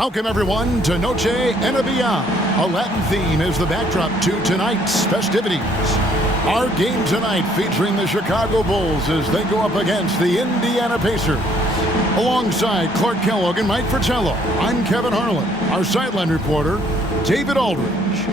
Welcome, everyone, to Noche MyNBA. A Latin theme is the backdrop to tonight's festivities. Our game tonight featuring the Chicago Bulls as they go up against the Indiana Pacers. Alongside Clark Kellogg and Mike Fratello, I'm Kevin Harlan. Our sideline reporter, David Aldridge.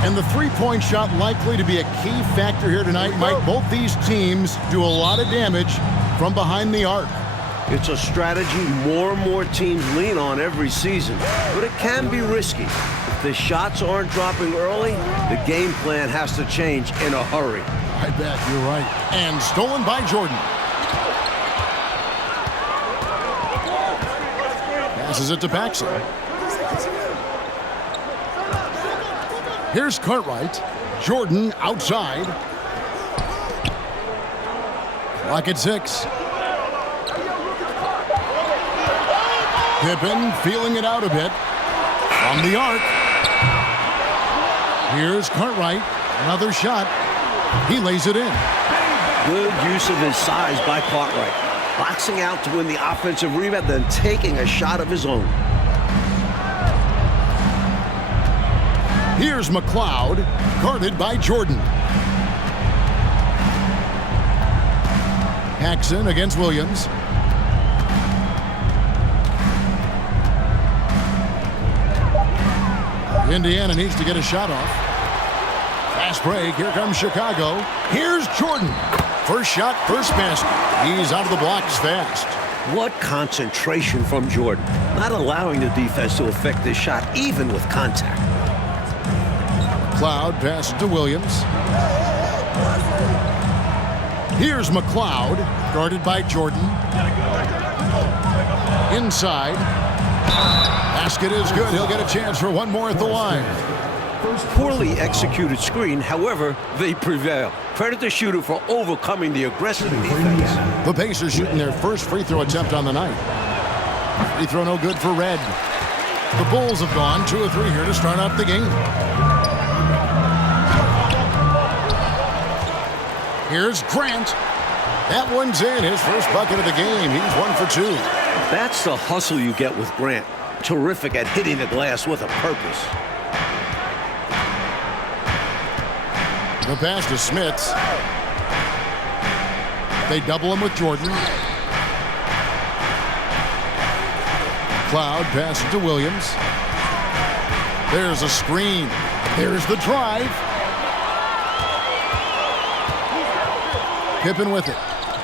And the three-point shot likely to be a key factor here tonight. Mike, both these teams do a lot of damage from behind the arc. It's a strategy more and more teams lean on every season, but it can be risky. If the shots aren't dropping early, the game plan has to change in a hurry. I bet you're right. And stolen by Jordan. Passes it to Paxson. Here's Cartwright. Jordan outside. Clock at 6. Pippen feeling it out a bit. From the arc. Here's Cartwright. Another shot. He lays it in. Good use of his size by Cartwright. Boxing out to win the offensive rebound, then taking a shot of his own. Here's McLeod, guarded by Jordan. Paxson against Williams. Indiana needs to get a shot off. Fast break. Here comes Chicago. Here's Jordan. First shot, first basket. He's out of the blocks fast. What concentration from Jordan. Not allowing the defense to affect this shot, even with contact. McLeod passes to Williams. Here's McLeod, guarded by Jordan. Inside. Basket is good. He'll get a chance for one more at the line. Poorly executed screen, however, they prevail. Credit the shooter for overcoming the aggressive defense. The Pacers shooting their first free throw attempt on the night. Free throw no good for Red. The Bulls have gone 2 of 3 here to start out the game. Here's Grant. That one's in. His first bucket of the game. He's 1 for 2. That's the hustle you get with Grant. Terrific at hitting the glass with a purpose. The pass to Smits. They double him with Jordan. Cloud passes to Williams. There's a screen. There's the drive. Pippen with it.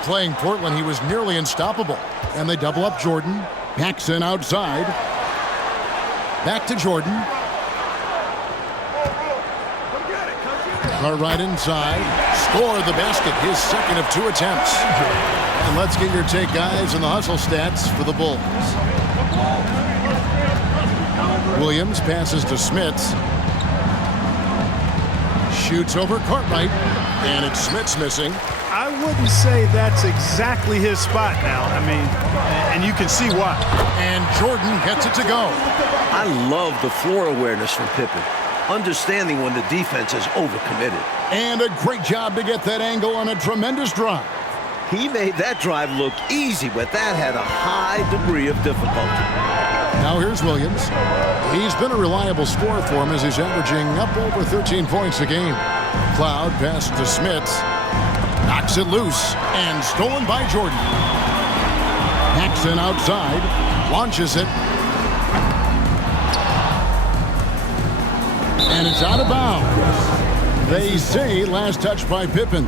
Playing Portland, he was nearly unstoppable. And they double up Jordan. Paxson outside. Back to Jordan. Right inside. Score the basket. His second of 2 attempts. And let's get your take, guys, on the hustle stats for the Bulls. Williams passes to Smits. Shoots over Cartwright. And it's Smits missing. I wouldn't say that's exactly his spot now. I mean, and you can see why. And Jordan gets it to go. I love the floor awareness from Pippen. Understanding when the defense is overcommitted. And a great job to get that angle on a tremendous drive. He made that drive look easy, but that had a high degree of difficulty. Now here's Williams. He's been a reliable scorer for him as he's averaging up over 13 points a game. Cloud passes to Smits. Knocks it loose and stolen by Jordan. Paxson outside. Launches it. And it's out of bounds. They say last touch by Pippen.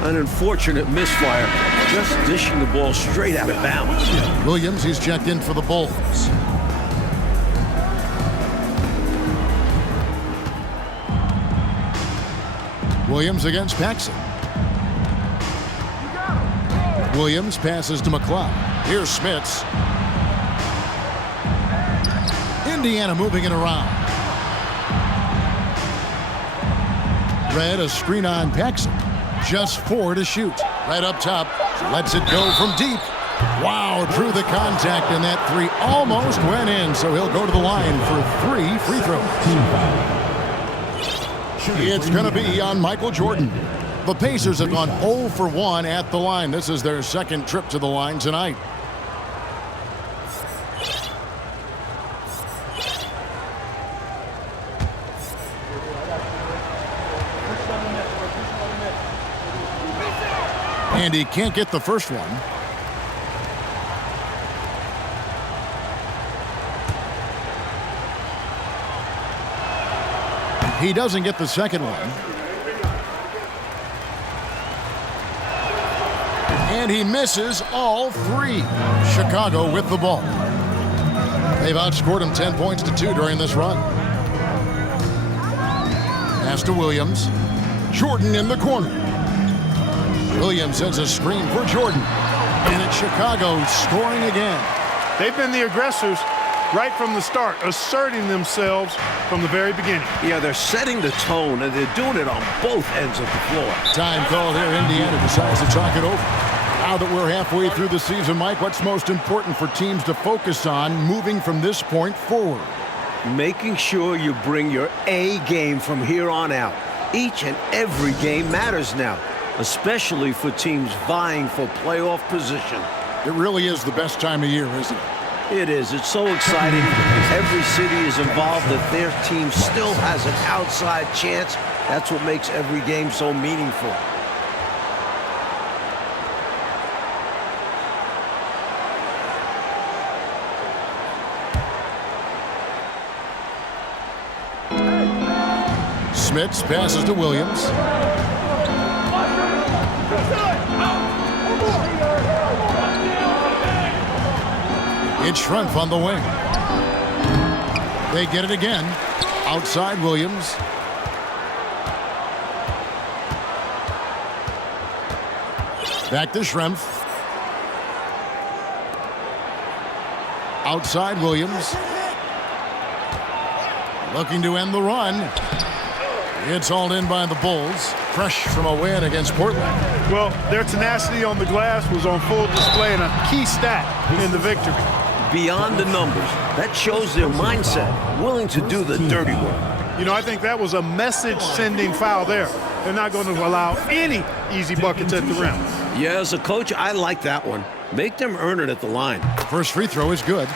An unfortunate misfire. Just dishing the ball straight out of bounds. Williams, he's checked in for the Bulls. Williams against Paxson. Williams passes to McLeod. Here's Smits. Indiana moving it around. Red, a screen on Paxson. Just 4 to shoot. Right up top. Lets it go from deep. Wow, drew the contact, and that three almost went in, so he'll go to the line for 3 free throws. It's going to be on Michael Jordan. The Pacers have gone 0 for 1 at the line. This is their second trip to the line tonight. And he can't get the first one. He doesn't get the second one. And he misses all 3. Chicago with the ball. They've outscored him 10 points to 2 during this run. Pass to Williams. Jordan in the corner. Williams sends a screen for Jordan. And it's Chicago scoring again. They've been the aggressors right from the start, asserting themselves from the very beginning. Yeah, they're setting the tone, and they're doing it on both ends of the floor. Time called here. Indiana decides to talk it over. Now that we're halfway through the season, Mike, what's most important for teams to focus on moving from this point forward? Making sure you bring your A game from here on out. Each and every game matters now, especially for teams vying for playoff position. It really is the best time of year, isn't it? It is. It's so exciting. Every city is involved that their team still has an outside chance. That's what makes every game so meaningful. Smits passes to Williams. It's Schrempf on the wing. They get it again. Outside Williams. Back to Schrempf. Outside Williams. Looking to end the run. It's hauled in by the Bulls. Fresh from a win against Portland. Well, their tenacity on the glass was on full display and a key stat in the victory. Beyond the numbers, that shows their mindset, willing to do the dirty work. You know, I think that was a message-sending foul there. They're not going to allow any easy buckets at the rim. Yeah, as a coach, I like that one. Make them earn it at the line. First free throw is good.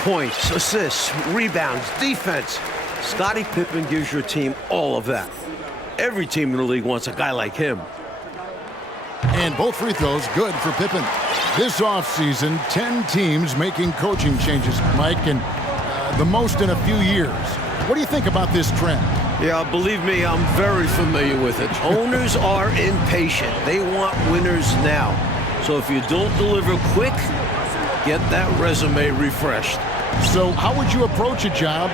Points, assists, rebounds, defense. Scottie Pippen gives your team all of that. Every team in the league wants a guy like him. And both free throws good for Pippen. This offseason, 10 teams making coaching changes, Mike, and the most in a few years. What do you think about this trend? Yeah, believe me, I'm very familiar with it. Owners are impatient. They want winners now. So if you don't deliver quick, get that resume refreshed. So how would you approach a job?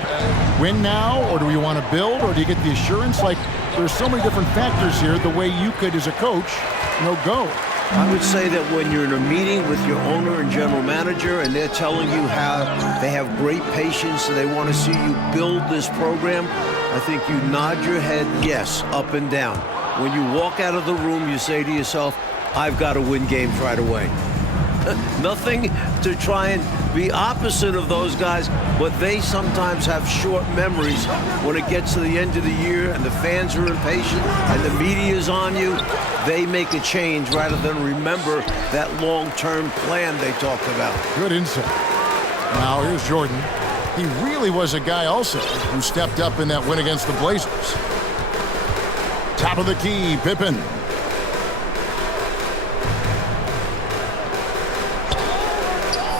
Win now, or do you want to build, or do you get the assurance? Like, there's so many different factors here, the way you could, as a coach, go. I would say that when you're in a meeting with your owner and general manager and they're telling you how they have great patience and they want to see you build this program, I think you nod your head yes, up and down. When you walk out of the room, you say to yourself, I've got to win games right away. Nothing to try and be opposite of those guys, but they sometimes have short memories when it gets to the end of the year and the fans are impatient and the media is on you. They make a change rather than remember that long-term plan they talked about. Good insight. Now here's Jordan. He really was a guy also who stepped up in that win against the Blazers. Top of the key, Pippen.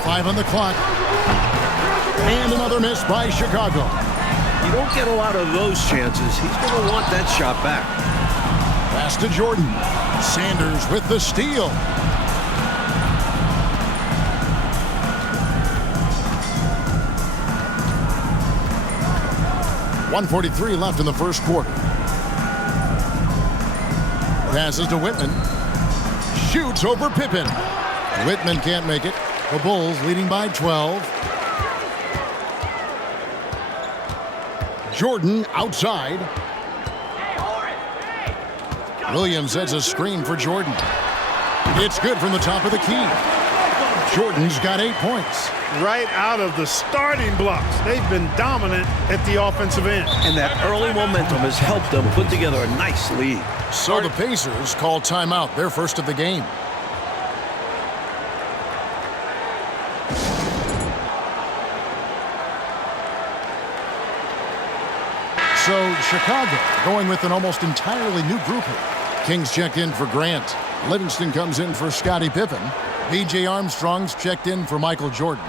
Five on the clock. And another miss by Chicago. You don't get a lot of those chances. He's going to want that shot back. Pass to Jordan. Sanders with the steal. .143 left in the first quarter. Passes to Whitman. Shoots over Pippen. Whitman can't make it. The Bulls leading by 12. Jordan outside. Williams sets a screen for Jordan. It's good from the top of the key. Jordan's got 8 points. Right out of the starting blocks. They've been dominant at the offensive end. And that early momentum has helped them put together a nice lead. So the Pacers call timeout, their first of the game. So Chicago going with an almost entirely new group here. Kings checked in for Grant. Livingston comes in for Scottie Pippen. B.J. Armstrong's checked in for Michael Jordan.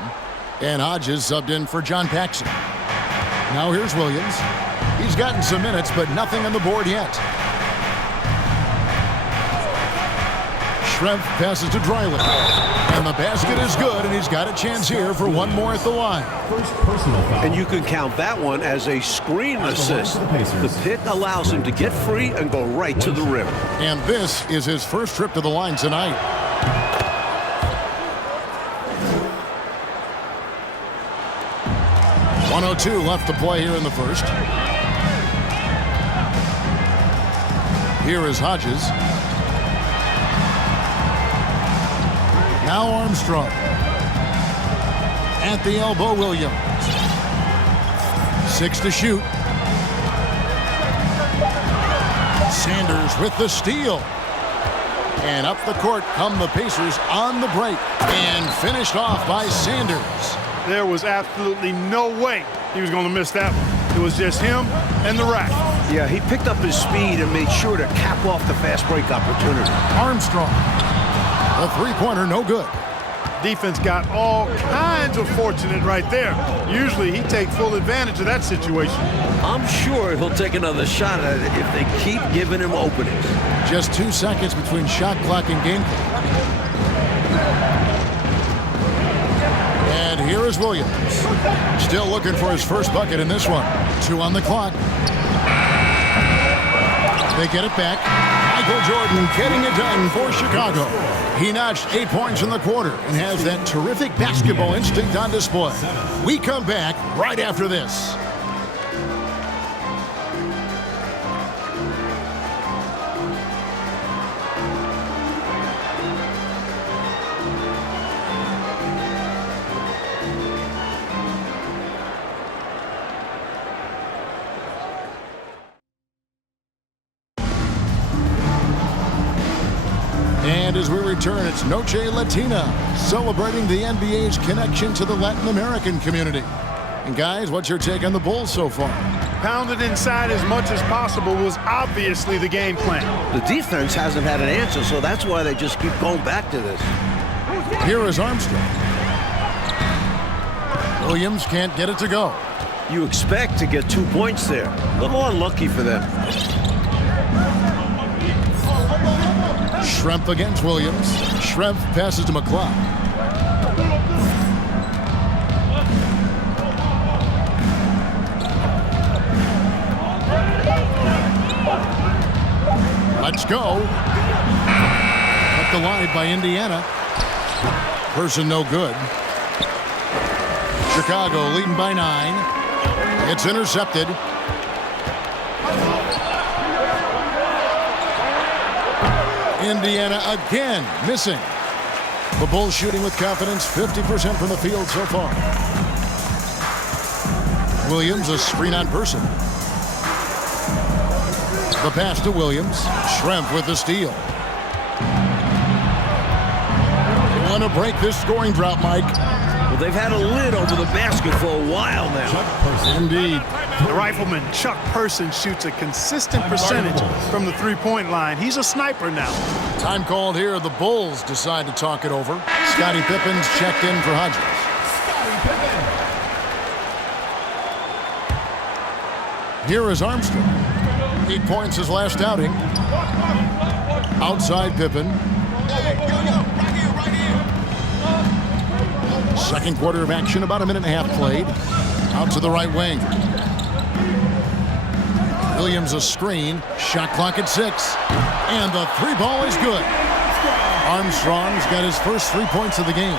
And Hodges subbed in for John Paxson. Now here's Williams. He's gotten some minutes, but nothing on the board yet. Schrempf passes to Dreiling. And the basket is good, and he's got a chance here for one more at the line. And you can count that one as a screen assist. The pick allows him to get free and go right to the rim. And this is his first trip to the line tonight. .102 left to play here in the first. Here is Hodges. Now Armstrong. At the elbow, Williams. 6 to shoot. Sanders with the steal. And up the court come the Pacers on the break. And finished off by Sanders. There was absolutely no way he was going to miss that one. It was just him and the rack. Yeah, he picked up his speed and made sure to cap off the fast break opportunity. Armstrong. The three-pointer, no good. Defense got all kinds of fortunate right there. Usually he takes full advantage of that situation. I'm sure he'll take another shot at it if they keep giving him openings. Just 2 seconds between shot clock and game clock. And here is Williams. Still looking for his first bucket in this one. 2 on the clock. They get it back. Michael Jordan getting it done for Chicago. He notched 8 points in the quarter and has that terrific basketball instinct on display. We come back right after this. And as we return, it's Noche Latina, celebrating the NBA's connection to the Latin American community. And guys, what's your take on the Bulls so far? Pounded inside as much as possible was obviously the game plan. The defense hasn't had an answer, so that's why they just keep going back to this. Here is Armstrong. Williams can't get it to go. You expect to get 2 points there. A little unlucky for them. Schrempf against Williams. Schrempf passes to McCloud. Let's go. Up the line by Indiana. Person no good. Chicago leading by 9. It's intercepted. Indiana again missing. The Bulls shooting with confidence, 50% from the field so far. Williams, a screen on Person. The pass to Williams. Schrempf with the steal. They want to break this scoring drought, Mike. Well, they've had a lid over the basket for a while now. Indeed. The Rifleman, Chuck Person, shoots a consistent percentage from the three-point line. He's a sniper now. Time called here. The Bulls decide to talk it over. Scottie Pippen's checked in for Hodges. Here is Armstrong. 8 points his last outing. Outside Pippen. Second quarter of action, about a minute and a half played. Out to the right wing. Williams a screen. Shot clock at 6. And the three ball is good. Armstrong's got his first 3 points of the game.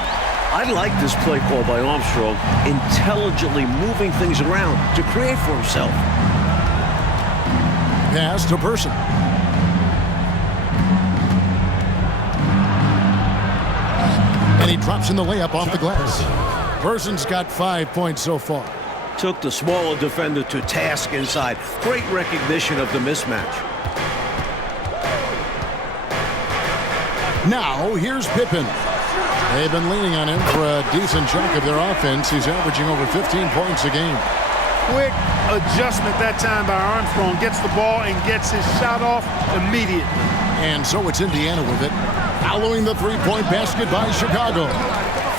I like this play call by Armstrong, intelligently moving things around to create for himself. Pass to Person. And he drops in the layup off the glass. Person's got 5 points so far. Took the smaller defender to task inside. Great recognition of the mismatch. Now, here's Pippen. They've been leaning on him for a decent chunk of their offense. He's averaging over 15 points a game. Quick adjustment that time by Armstrong. Gets the ball and gets his shot off immediately. And so it's Indiana with it. Following the three-point basket by Chicago.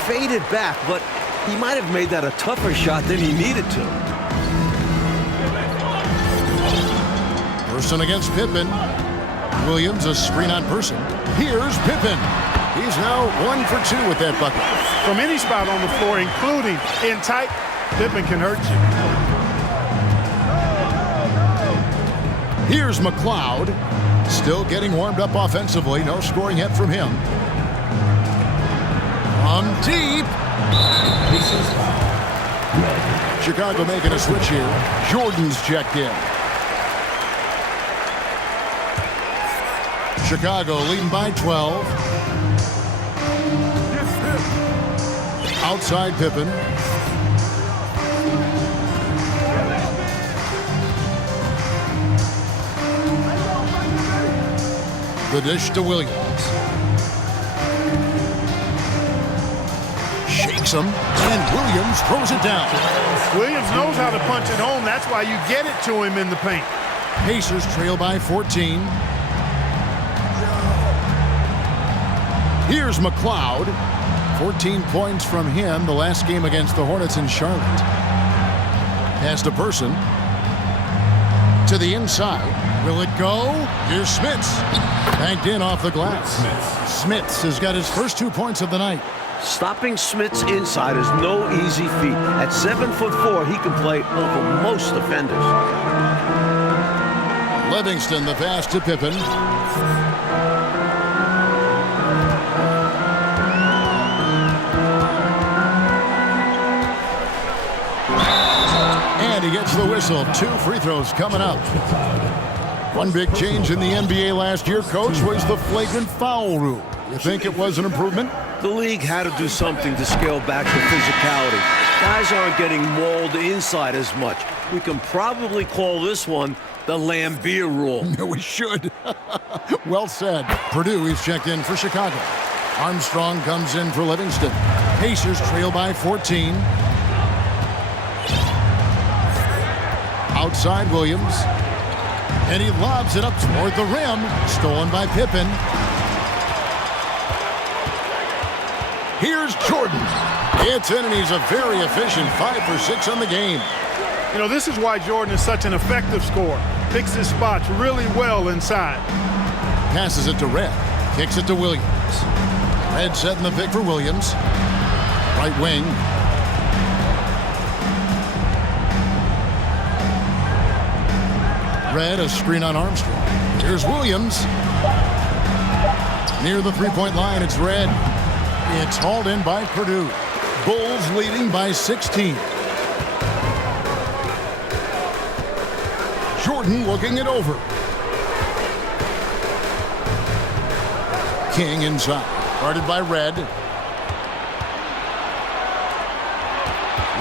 Faded back, but he might have made that a tougher shot than he needed to. Person against Pippen. Williams, a screen on Person. Here's Pippen. He's now 1 for 2 with that bucket. From any spot on the floor, including in tight, Pippen can hurt you. Here's McLeod. Still getting warmed up offensively. No scoring yet from him. From deep. Chicago making a switch here. Jordan's checked in. Chicago leading by 12. Outside Pippen. The dish to Williams. Shakes him, and Williams throws it down. Williams knows how to punch it home. That's why you get it to him in the paint. Pacers trail by 14. Here's McLeod. 14 points from him the last game against the Hornets in Charlotte. Pass to Person. To the inside. Will it go? Here's Smits. Banked in off the glass. Smits has got his first 2 points of the night. Stopping Smits inside is no easy feat. At 7'4", he can play over most defenders. Livingston the pass to Pippen. And he gets the whistle. 2 free throws coming up. One big change in the NBA last year, Coach, was the flagrant foul rule. You think it was an improvement? The league had to do something to scale back the physicality. Guys aren't getting mauled inside as much. We can probably call this one the Lambeer rule. We should. Well said. Purdue is checked in for Chicago. Armstrong comes in for Livingston. Pacers trail by 14. Outside Williams. And he lobs it up toward the rim. Stolen by Pippen. Here's Jordan. It's in, and he's a very efficient 5 for 6 on the game. You know, this is why Jordan is such an effective scorer. Picks his spots really well inside. Passes it to Red. Kicks it to Williams. Red setting the pick for Williams. Right wing. Red, a screen on Armstrong. Here's Williams. Near the three-point line, it's Red. It's hauled in by Purdue. Bulls leading by 16. Jordan looking it over. King inside. Guarded by Red.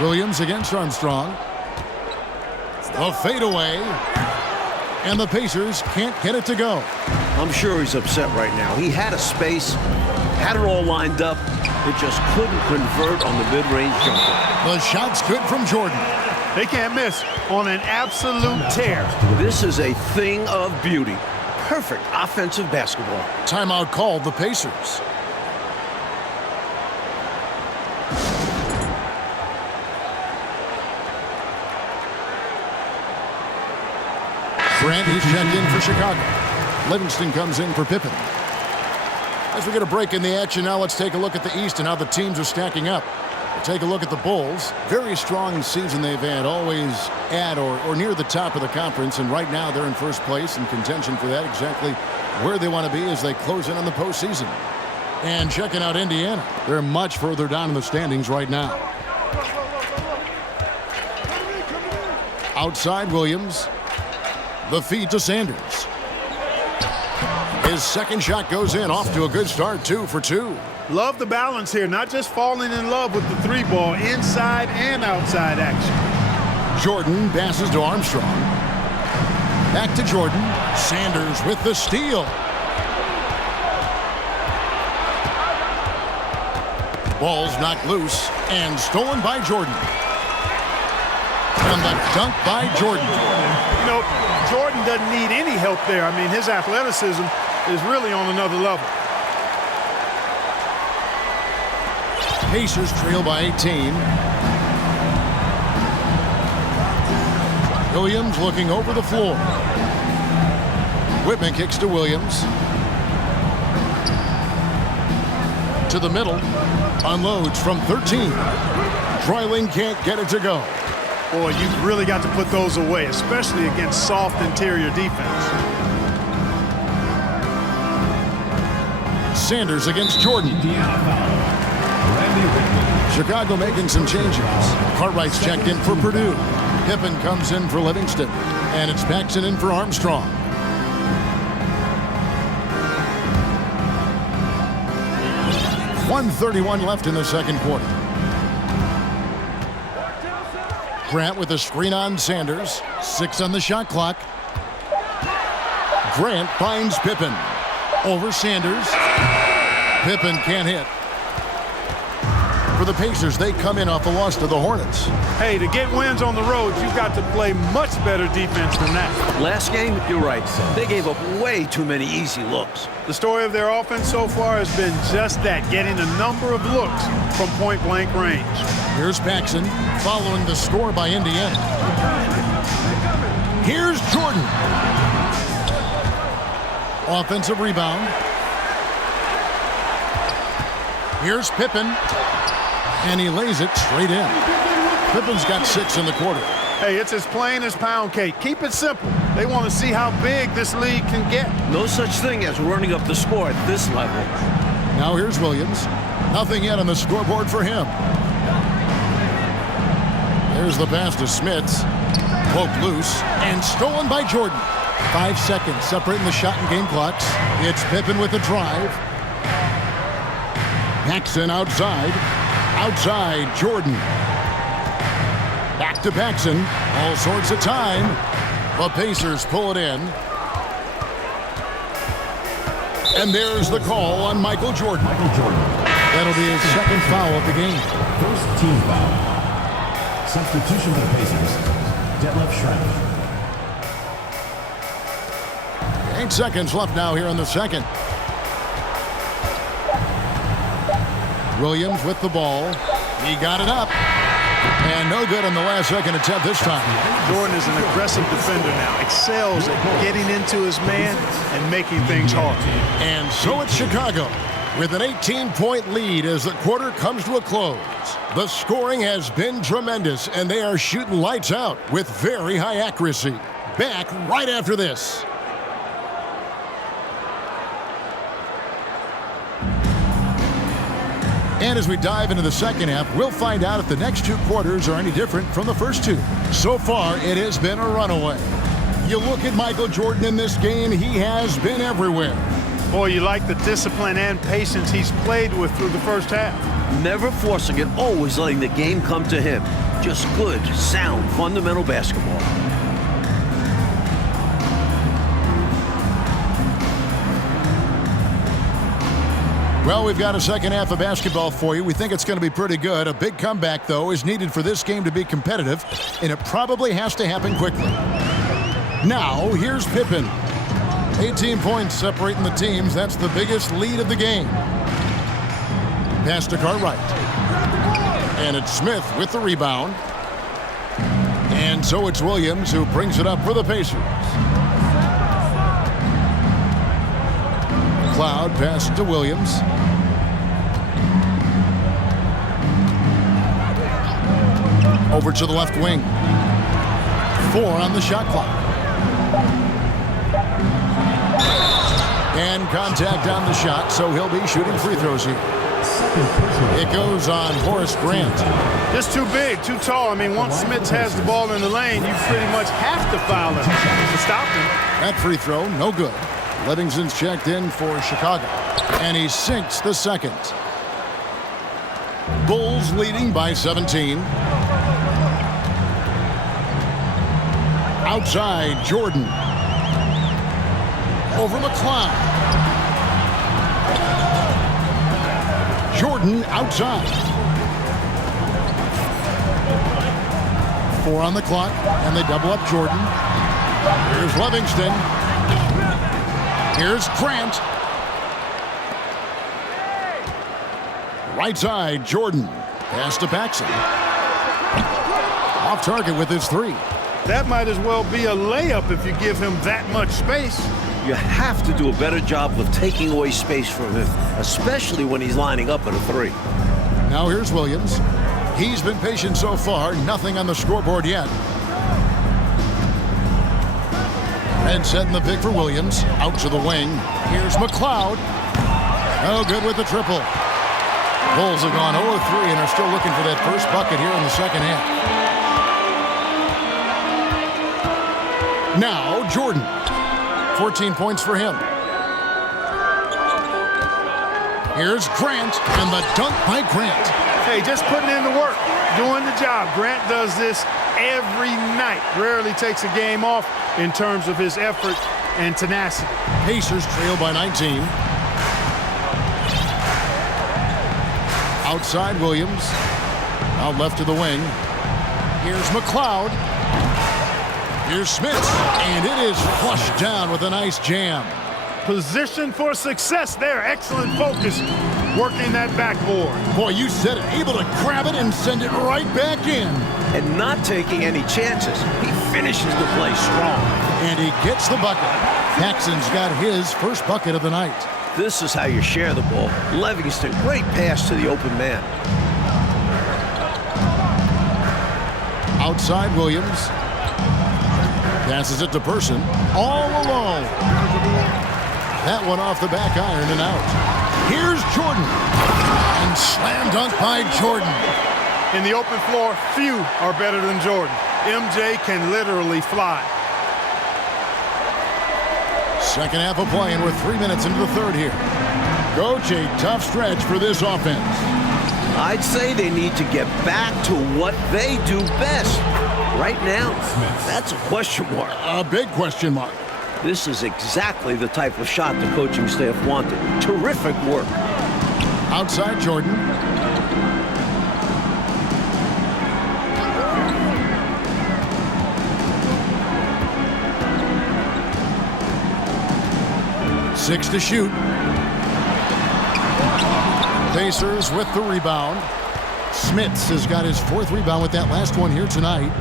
Williams against Armstrong. A fadeaway. And the Pacers can't get it to go. I'm sure he's upset right now. He had a space, had it all lined up. It just couldn't convert on the mid-range jumper. The shot's good from Jordan. They can't miss on an absolute tear. This is a thing of beauty. Perfect offensive basketball. Timeout called the Pacers. Grant, he's checked in for Chicago. Livingston comes in for Pippen. As we get a break in the action now, let's take a look at the East and how the teams are stacking up. We'll take a look at the Bulls. Very strong season they've had, always at or near the top of the conference, and right now they're in first place in contention for that, exactly where they want to be as they close in on the postseason. And checking out Indiana, they're much further down in the standings right now. Outside Williams. The feed to Sanders. His second shot goes in, off to a good start, 2 for 2. Love the balance here, not just falling in love with the three ball, inside and outside action. Jordan passes to Armstrong. Back to Jordan. Sanders with the steal. Ball's knocked loose and stolen by Jordan. And the dunk by Jordan. You know, Jordan doesn't need any help there. I mean, his athleticism is really on another level. Pacers trail by 18. Williams looking over the floor. Whitman kicks to Williams. To the middle. Unloads from 13. Dreiling can't get it to go. Boy, you've really got to put those away, especially against soft interior defense. Sanders against Jordan. Chicago making some changes. Cartwright's checked in for Purdue. Pippen comes in for Livingston. And it's Paxson in for Armstrong. .131 left in the second quarter. Grant with a screen on Sanders. 6 on the shot clock. Grant finds Pippen. Over Sanders. Pippen can't hit. For the Pacers, they come in off a loss to the Hornets. Hey, to get wins on the road, you've got to play much better defense than that. Last game, you're right. They gave up way too many easy looks. The story of their offense so far has been just that, getting a number of looks from point-blank range. Here's Paxson following the score by Indiana. Here's Jordan. Offensive rebound. Here's Pippen. And he lays it straight in. Pippen's got 6 in the quarter. Hey, it's as plain as pound cake. Keep it simple. They want to see how big this league can get. No such thing as running up the score at this level. Now here's Williams. Nothing yet on the scoreboard for him. There's the pass to Smits. Poked loose and stolen by Jordan. 5 seconds separating the shot and game clocks. It's Pippen with the drive. Paxson outside. Outside, Jordan. Back to Paxson. All sorts of time. The Pacers pull it in. And there's the call on Michael Jordan. That'll be his second foul of the game. First team foul. Substitution for the Pacers. Detlef Schrempf. 8 seconds left now here in the second. Williams with the ball. He got it up. And no good on the last second attempt this time. Jordan is an aggressive defender now. Excels at getting into his man and making things hard. And so it's Chicago with an 18-point lead as the quarter comes to a close. The scoring has been tremendous, and they are shooting lights out with very high accuracy. Back right after this. And as we dive into the second half, we'll find out if the next 2 quarters are any different from the first 2. So far, it has been a runaway. You look at Michael Jordan in this game, he has been everywhere. Boy, you like the discipline and patience he's played with through the first half. Never forcing it, always letting the game come to him. Just good, sound, fundamental basketball. Well, we've got a second half of basketball for you. We think it's going to be pretty good. A big comeback, though, is needed for this game to be competitive, and it probably has to happen quickly. Now, here's Pippen. 18 points separating the teams. That's the biggest lead of the game. Pass to Cartwright. And it's Smith with the rebound. And so it's Williams who brings it up for the Pacers. Cloud pass to Williams. Over to the left wing. 4 on the shot clock. And contact on the shot, so he'll be shooting free throws here. It goes on Horace Grant. Just too big, too tall. I mean, once Smits has the ball in the lane, you pretty much have to foul him to stop him. That free throw, no good. Livingston's checked in for Chicago. And he sinks the second. Bulls leading by 17. Outside, Jordan. Over McCloud. Jordan outside. 4 on the clock, and they double up Jordan. Here's Livingston. Here's Grant. Right side, Jordan. Pass to Paxson. Off target with his 3. That might as well be a layup if you give him that much space. You have to do a better job of taking away space from him, especially when he's lining up at a 3. Now here's Williams. He's been patient so far. Nothing on the scoreboard yet. And setting the pick for Williams. Out to the wing. Here's McCloud. No good with the triple. Bulls have gone 0-3 and are still looking for that first bucket here in the second half. Now Jordan. 14 points for him. Here's Grant, and the dunk by Grant. Hey, just putting in the work, doing the job. Grant does this every night. Rarely takes a game off in terms of his effort and tenacity. Pacers trail by 19. Outside Williams. Out left to the wing. Here's McCloud. Here's Smits, and it is flushed down with a nice jam. Position for success there. Excellent focus working that backboard. Boy, you said it. Able to grab it and send it right back in. And not taking any chances. He finishes the play strong. And he gets the bucket. Paxson's got his first bucket of the night. This is how you share the ball. Livingston, great pass to the open man. Outside Williams. Passes it to Person. All alone. That one off the back iron and out. Here's Jordan. And slam dunk by Jordan. In the open floor, few are better than Jordan. MJ can literally fly. Second half of play, and we're 3 minutes into the third here. Coach, a tough stretch for this offense. I'd say they need to get back to what they do best. Right now, that's a question mark. A big question mark. This is exactly the type of shot the coaching staff wanted. Terrific work. Outside Jordan. Six to shoot. Pacers with the rebound. Smits has got his 4th rebound with that last one here tonight.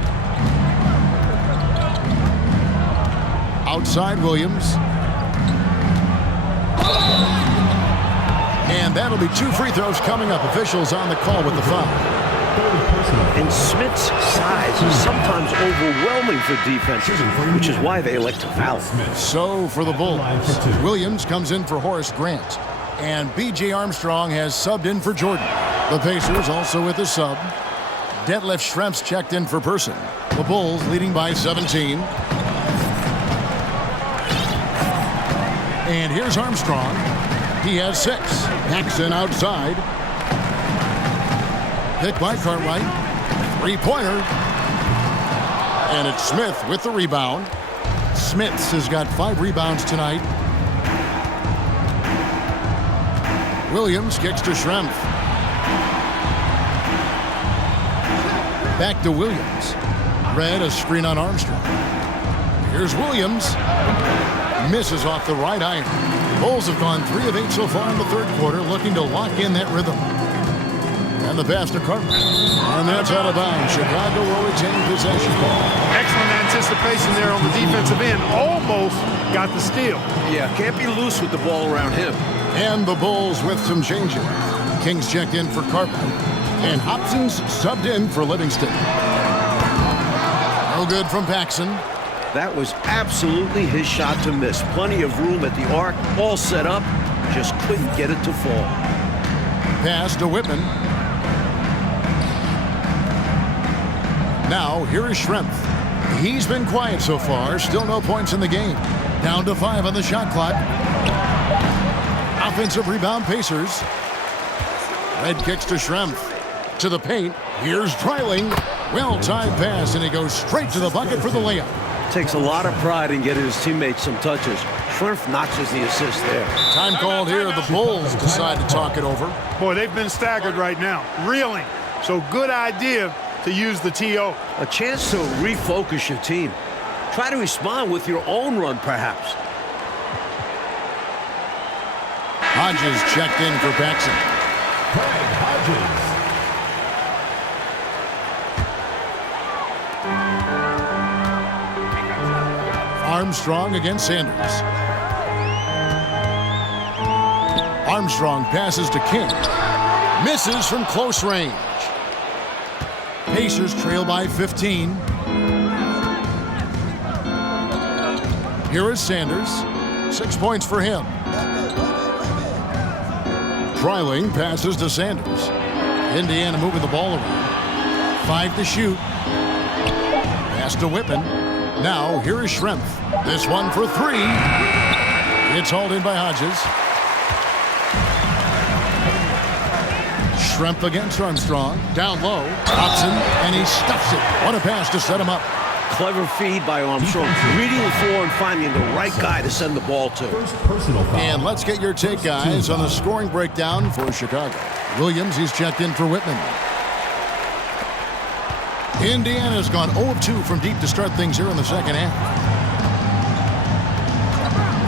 Outside Williams. And that'll be 2 free throws coming up. Officials on the call with the foul. And Smits' size is sometimes overwhelming for defenses, which is why they elect to foul. So for the Bulls, Williams comes in for Horace Grant. And B.J. Armstrong has subbed in for Jordan. The Pacers also with a sub. Detlef Schrempf's checked in for Person. The Bulls leading by 17. And here's Armstrong. He has 6. Paxson outside. Picked by Cartwright. 3-pointer. And it's Smith with the rebound. Smits has got 5 rebounds tonight. Williams kicks to Schrempf. Back to Williams. Red, a screen on Armstrong. Here's Williams. Misses off the right iron. The Bulls have gone 3 of 8 so far in the third quarter, looking to lock in that rhythm. And the pass to Cartwright. And that's out of bounds. Chicago will retain possession. Excellent anticipation there on the defensive end. Almost got the steal. Yeah, can't be loose with the ball around him. And the Bulls with some changes. Kings checked in for Cartwright. And Hobson's subbed in for Livingston. No good from Paxson. That was absolutely his shot to miss. Plenty of room at the arc, all set up. Just couldn't get it to fall. Pass to Whitman. Now, here is Schrempf. He's been quiet so far. Still no points in the game. Down to 5 on the shot clock. Offensive rebound, Pacers. Red kicks to Schrempf. To the paint. Here's Dreiling. Well-timed pass, and he goes straight to the bucket for the layup. Takes a lot of pride in getting his teammates some touches. Schrimpf notches the assist there. Time called here. The Bulls decide to talk it over. Boy, they've been staggered right now. Reeling. So good idea to use the TO. A chance to refocus your team. Try to respond with your own run, perhaps. Hodges checked in for Paxson. Craig Hodges. Armstrong against Sanders. Armstrong passes to King. Misses from close range. Pacers trail by 15. Here is Sanders. 6 points for him. Dreiling passes to Sanders. Indiana moving the ball around. 5 to shoot. Pass to Pippen. Now here is Schrimpf. This one for 3. It's hauled in by Hodges. Schrimpf against Armstrong. Down low. Hobson, and he stuffs it. What a pass to set him up. Clever feed by Armstrong. Reading the floor and finding the right guy to send the ball to. First personal foul. And let's get your take, guys, on the scoring breakdown for Chicago. Williams, he's checked in for Whitman. Indiana's gone 0 of 2 from deep to start things here in the second half.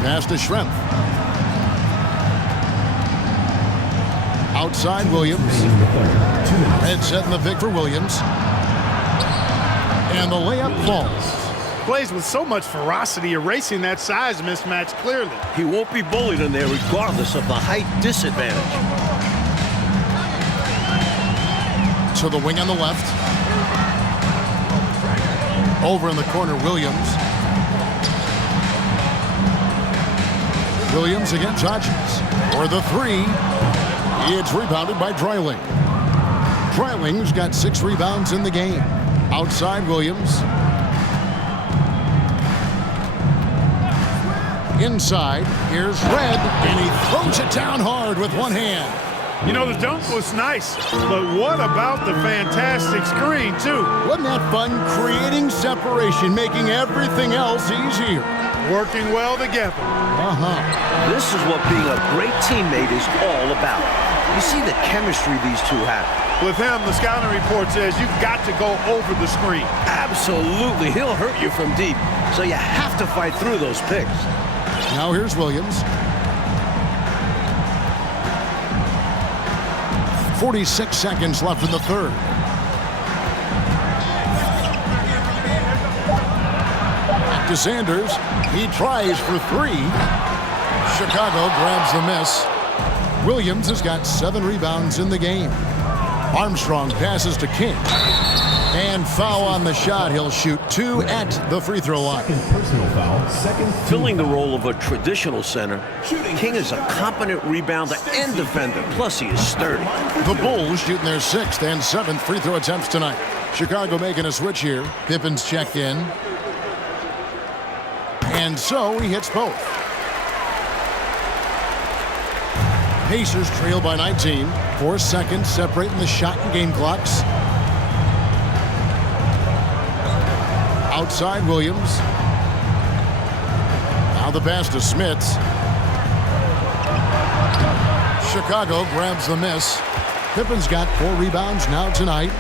Pass to Schrimpf. Outside Williams. Head set in the pick for Williams. And the layup falls. Plays with so much ferocity, erasing that size mismatch clearly. He won't be bullied in there regardless of the height disadvantage. To the wing on the left. Over in the corner, Williams. Williams against Hodges. For the 3. It's rebounded by Dreiling. Dreiling's got 6 rebounds in the game. Outside Williams. Inside, here's Red, and he throws it down hard with one hand. You know, the dunk was nice, but what about the fantastic screen, too? Wasn't that fun? Creating separation, making everything else easier. Working well together. This is what being a great teammate is all about. You see the chemistry these two have. With him, the scouting report says you've got to go over the screen. Absolutely. He'll hurt you from deep, so you have to fight through those picks. Now here's Williams. 46 seconds left in the third. Back to Sanders. He tries for 3. Chicago grabs the miss. Williams has got 7 rebounds in the game. Armstrong passes to King. And foul on the shot. He'll shoot 2 at the free throw line. Second personal foul. Second. Filling the role of a traditional center, King is a competent rebounder and defender. Plus, he is sturdy. The Bulls shooting their 6th and 7th free throw attempts tonight. Chicago making a switch here. Pippen's checked in. And so he hits both. Pacers trail by 19. 4 seconds separating the shot and game clocks. Outside Williams. Now the pass to Smits. Chicago grabs the miss. Pippen's got 4 rebounds now tonight.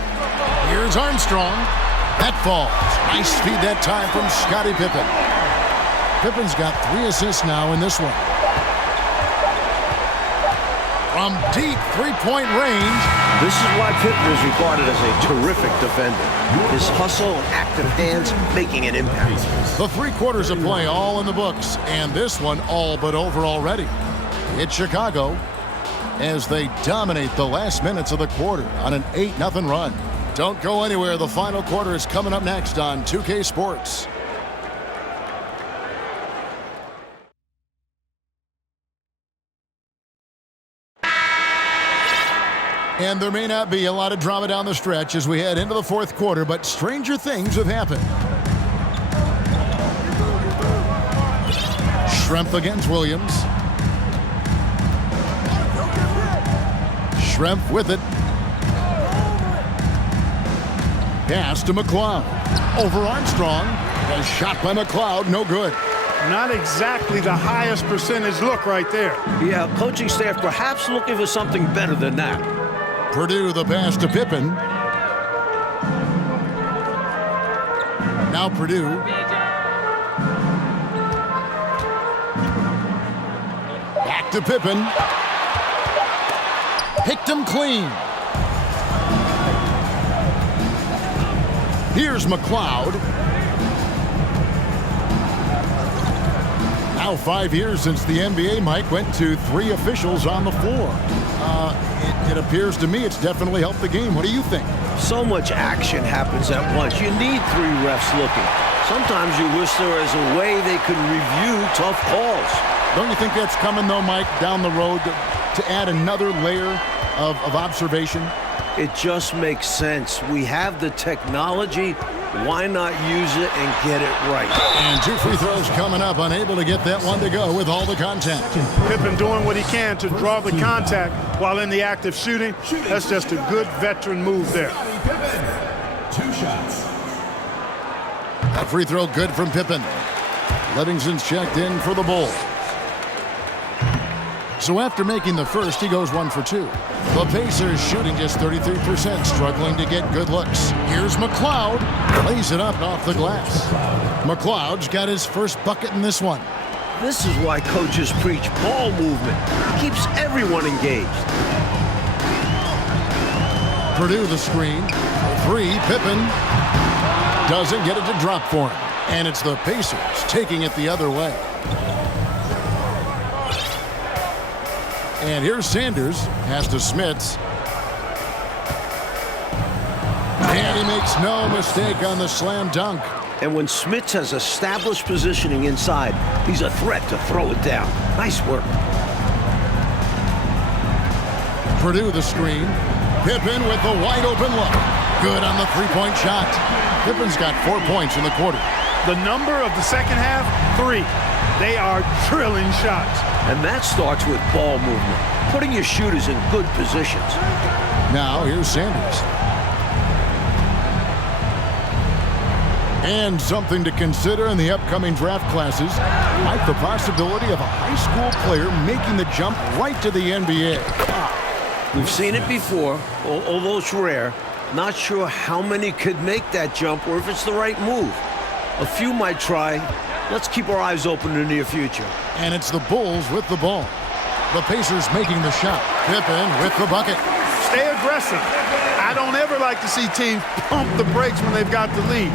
Here's Armstrong. That falls. Nice feed that time from Scottie Pippen. Pippen's got 3 assists now in this one. From deep three-point range. This is why Pippen is regarded as a terrific defender. His hustle and active hands making an impact. The 3 quarters of play all in the books, and this one all but over already. It's Chicago as they dominate the last minutes of the quarter on an 8-0 run. Don't go anywhere. The final quarter is coming up next on 2K Sports. And there may not be a lot of drama down the stretch as we head into the 4th quarter, but stranger things have happened. Schrimpf against Williams. Schrimpf with it. Pass to McLeod. Over Armstrong. A shot by McLeod, no good. Not exactly the highest percentage look right there. Yeah, coaching staff perhaps looking for something better than that. Purdue the pass to Pippen. Now Purdue. Back to Pippen. Picked him clean. Here's McLeod. Now 5 years since the NBA, Mike, went to 3 officials on the floor. It appears to me it's definitely helped the game. What do you think? So much action happens at once. You need 3 refs looking. Sometimes you wish there was a way they could review tough calls. Don't you think that's coming, though, Mike, down the road to add another layer of observation? It just makes sense. We have the technology. Why not use it and get it right? And 2 free throws coming up. Unable to get that one to go with all the contact. Pippen doing what he can to draw the contact while in the act of shooting. That's just a good veteran move there. 2 shots. That free throw good from Pippen. Livingston's checked in for the Bulls. So after making the first, he goes 1 for 2. The Pacers shooting just 33%, struggling to get good looks. Here's McLeod. Lays it up off the glass. McLeod's got his first bucket in this one. This is why coaches preach ball movement. It keeps everyone engaged. Purdue the screen. 3, Pippen. Doesn't get it to drop for him. And it's the Pacers taking it the other way. And here's Sanders. Pass to Smits. And he makes no mistake on the slam dunk. And when Smits has established positioning inside, he's a threat to throw it down. Nice work. Purdue the screen. Pippen with the wide open look. Good on the three-point shot. Pippen's got 4 points in the quarter. The number of the second half, 3. They are drilling shots. And that starts with ball movement, putting your shooters in good positions. Now here's Sanders. And something to consider in the upcoming draft classes, like the possibility of a high school player making the jump right to the NBA. We've seen it before, although it's rare. Not sure how many could make that jump or if it's the right move. A few might try. Let's keep our eyes open in the near future. And it's the Bulls with the ball. The Pacers making the shot. Pippen with the bucket. Stay aggressive. I don't ever like to see teams pump the brakes when they've got the lead.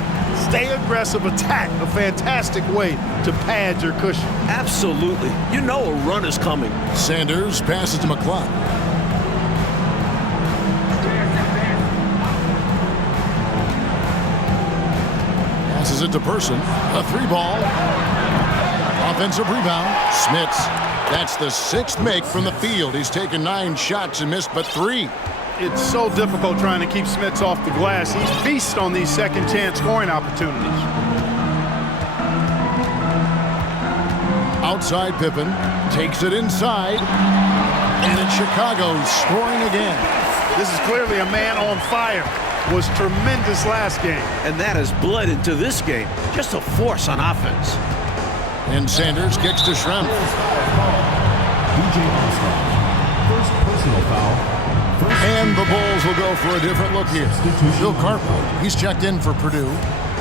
Stay aggressive, attack, a fantastic way to pad your cushion. Absolutely. You know a run is coming. Sanders passes to McLeod. Passes it to Person. A 3-ball. Offensive rebound. Smits. That's the 6th make from the field. He's taken 9 shots and missed but 3. It's so difficult trying to keep Smits off the glass. He feasts on these second-chance scoring opportunities. Outside Pippen. Takes it inside. And it's Chicago scoring again. This is clearly a man on fire. Was tremendous last game. And that has bled into this game. Just a force on offense. And Sanders kicks to Schrempf. DJ Armstrong. First personal foul. And the Bulls will go for a different look here. Phil Carper, he's checked in for Purdue.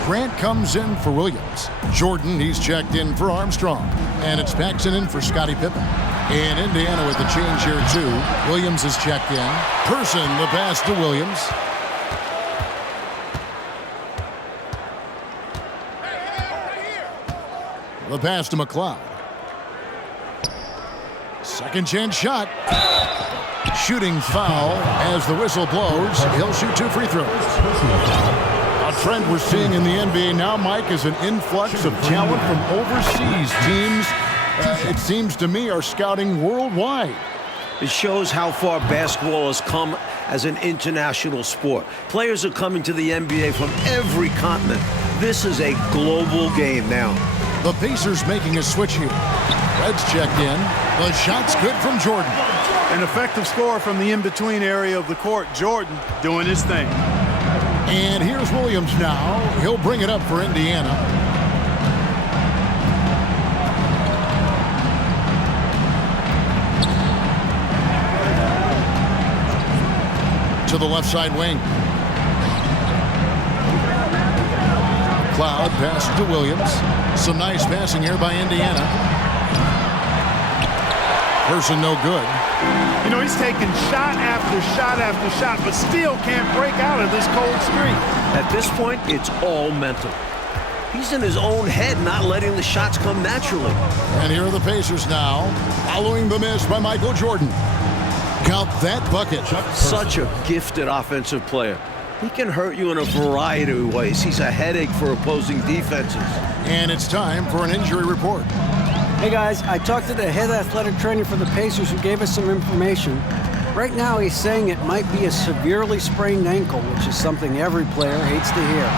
Grant comes in for Williams. Jordan, he's checked in for Armstrong. And it's Paxson in for Scottie Pippen. And Indiana with the change here too. Williams is checked in. Person, the pass to Williams. The pass to McLeod. Second chance shot. Shooting foul as the whistle blows. He'll shoot 2 free throws. A trend we're seeing in the NBA now, Mike, is an influx of talent from overseas teams. It seems to me are scouting worldwide. It shows how far basketball has come as an international sport. Players are coming to the NBA from every continent. This is a global game now. The Pacers making a switch here. Reds checked in. The shot's good from Jordan. An effective scorer from the in-between area of the court. Jordan doing his thing. And here's Williams now. He'll bring it up for Indiana. To the left side wing. Cloud passes to Williams. Some nice passing here by Indiana. Person no good. You know, he's taking shot after shot after shot, but still can't break out of this cold streak. At this point, it's all mental. He's in his own head, not letting the shots come naturally. And here are the Pacers now, following the miss by Michael Jordan. Count that bucket. Such a gifted offensive player. He can hurt you in a variety of ways. He's a headache for opposing defenses. And it's time for an injury report. Hey guys, I talked to the head athletic trainer for the Pacers who gave us some information. Right now he's saying it might be a severely sprained ankle, which is something every player hates to hear.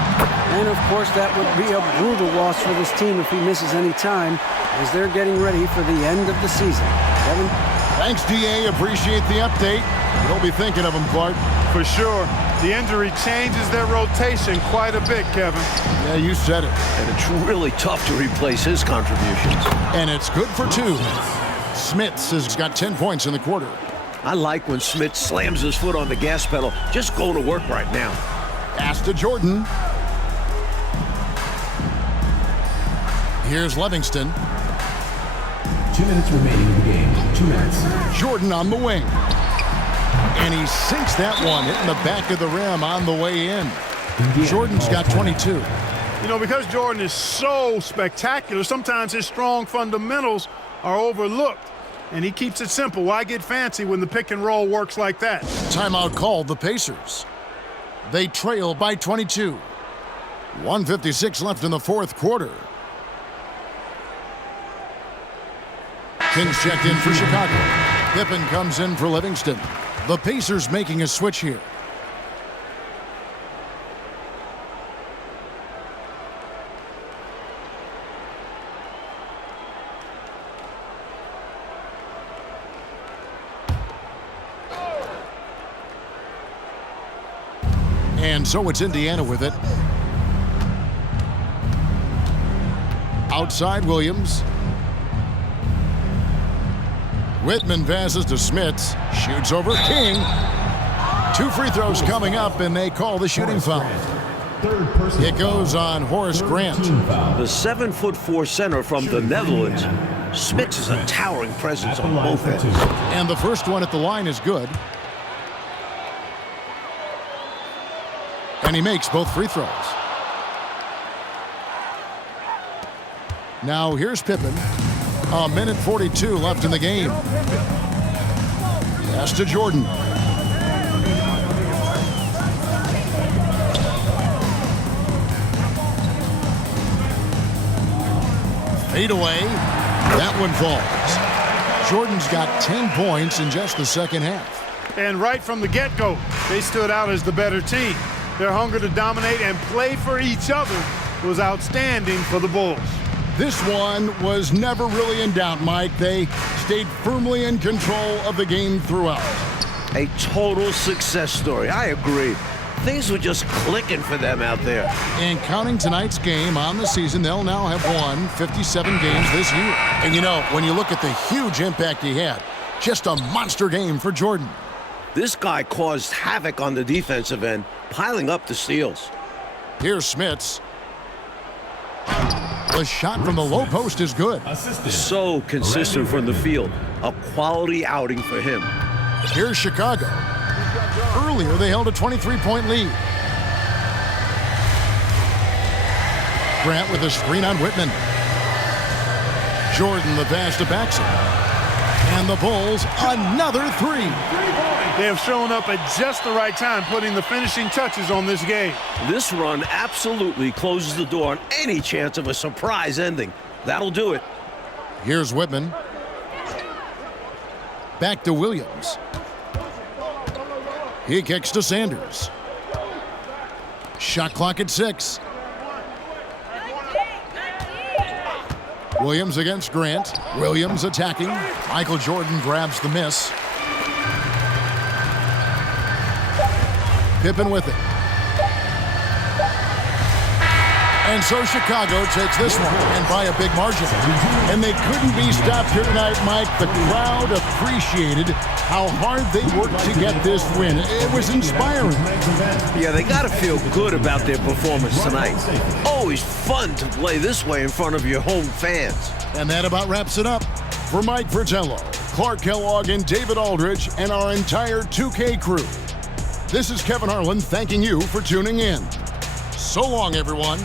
And of course that would be a brutal loss for this team if he misses any time, as they're getting ready for the end of the season. Kevin? Thanks, DA. Appreciate the update. You'll be thinking of him, Clark. For sure. The injury changes their rotation quite a bit, Kevin. Yeah, you said it. And it's really tough to replace his contributions. And it's good for 2. Smits has got 10 points in the quarter. I like when Smits slams his foot on the gas pedal. Just go to work right now. Pass to Jordan. Here's Livingston. 2 minutes remaining in the game. 2 minutes. Jordan on the wing. And he sinks that one, hitting the back of the rim on the way in. Jordan's got 22. You know, because Jordan is so spectacular, sometimes his strong fundamentals are overlooked. And he keeps it simple. Why get fancy when the pick and roll works like that? Timeout called the Pacers. They trail by 22. 1:56 left in the fourth quarter. Kings checked in for Chicago. Pippen comes in for Livingston. The Pacers making a switch here. And so it's Indiana with it. Outside Williams. Whitman passes to Smits. Shoots over King. 2 free throws coming up, and they call the shooting foul. It goes on Horace Grant. The 7'4" center from the Netherlands. Smits is a towering presence on both ends. And the first one at the line is good. And he makes both free throws. Now here's Pippen. 1:42 left in the game. Pass to Jordan. Fade away. That one falls. Jordan's got 10 points in just the second half. And right from the get-go, they stood out as the better team. Their hunger to dominate and play for each other was outstanding for the Bulls. This one was never really in doubt, Mike. They stayed firmly in control of the game throughout. A total success story. I agree. Things were just clicking for them out there. And counting tonight's game on the season, they'll now have won 57 games this year. And you know, when you look at the huge impact he had, just a monster game for Jordan. This guy caused havoc on the defensive end, piling up the steals. Here's Smits. The shot from the low post is good. So consistent from the field. A quality outing for him. Here's Chicago. Earlier, they held a 23-point lead. Grant with a screen on Whitman. Jordan the pass to Paxson. And the Bulls, another 3. They have shown up at just the right time, putting the finishing touches on this game. This run absolutely closes the door on any chance of a surprise ending. That'll do it. Here's Whitman. Back to Williams. He kicks to Sanders. Shot clock at 6. Williams against Grant. Williams attacking. Michael Jordan grabs the miss. Pippen with it. And so Chicago takes this one, and by a big margin. And they couldn't be stopped here tonight, Mike. The crowd appreciated how hard they worked to get this win. It was inspiring. Yeah, they got to feel good about their performance tonight. Always fun to play this way in front of your home fans. And that about wraps it up. For Mike Fratello, Clark Kellogg, and David Aldridge, and our entire 2K crew, this is Kevin Harlan thanking you for tuning in. So long, everyone.